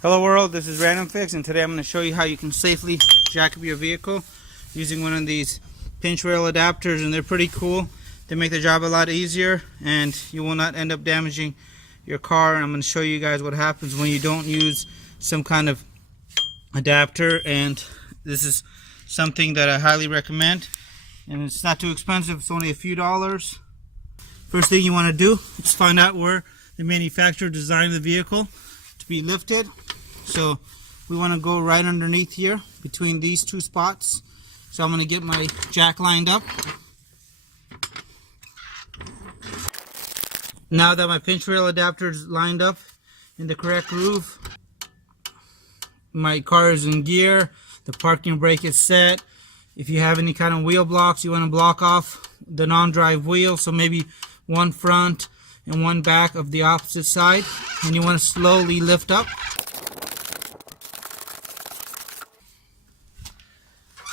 Hello world, this is RandomFIX, and today I'm going to show you how you can safely jack up your vehicle using one of these pinch rail adapters, and they're pretty cool. They make the job a lot easier and you will not end up damaging your car. And I'm going to show you guys what happens when you don't use some kind of adapter, and this is something that I highly recommend, and it's not too expensive. It's only a few dollars. First thing you want to do is find out where the manufacturer designed the vehicle to be lifted. So we want to go right underneath here between these two spots. So I'm going to get my jack lined up. Now that my pinch rail adapter is lined up in the correct groove, my car is in gear, the parking brake is set. If you have any kind of wheel blocks, you want to block off the non-drive wheel, so maybe one front and one back of the opposite side, and you want to slowly lift up.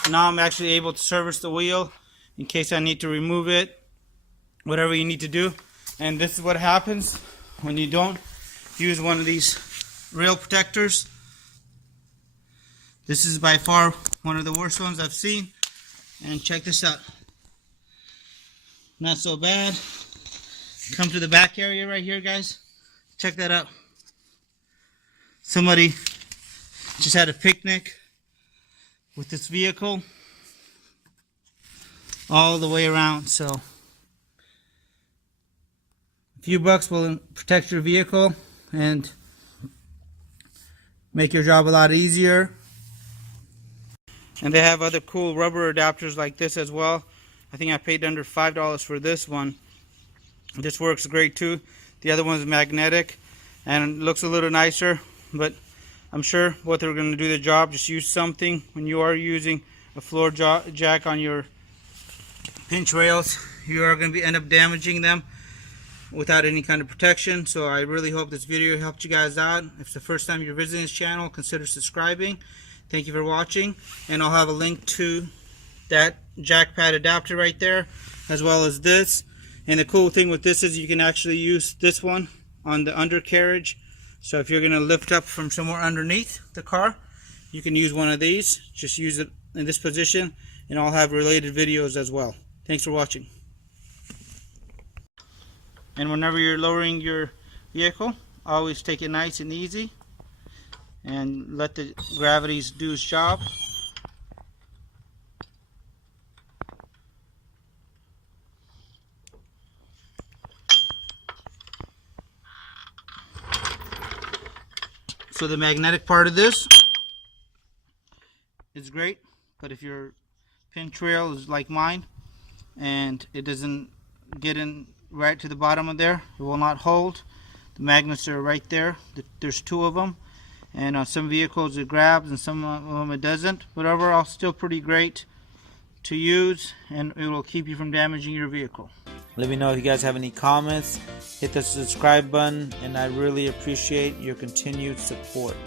Now I'm actually able to service the wheel in case I need to remove it, whatever you need to do. And this is what happens when you don't use one of these rail protectors. This is by far one of the worst ones I've seen. And check this out. Not so bad. Come to the back area right here, guys. Check that out. Somebody just had a picnic with this vehicle all the way around. So a few bucks will protect your vehicle and make your job a lot easier. And they have other cool rubber adapters like this as well. I think I paid under $5 for this one. This works great too. The other one's magnetic and it looks a little nicer, but I'm sure both are going to do the job. Just use something when you are using a floor jack on your pinch rails. You are going to end up damaging them without any kind of protection. So I really hope this video helped you guys out. If it's the first time you're visiting this channel, consider subscribing. Thank you for watching, and I'll have a link to that jack pad adapter right there, as well as this. And the cool thing with this is you can actually use this one on the undercarriage. So if you're going to lift up from somewhere underneath the car, you can use one of these. Just use it in this position, and I'll have related videos as well. Thanks for watching. And whenever you're lowering your vehicle, always take it nice and easy and let the gravities do its job. So the magnetic part of this is great, but if your pinch rail is like mine and it doesn't get in right to the bottom of there, it will not hold. The magnets are right there. There's two of them, and on some vehicles it grabs and some of them it doesn't. But overall, still pretty great to use, and it will keep you from damaging your vehicle. Let me know if you guys have any comments. Hit the subscribe button, and I really appreciate your continued support.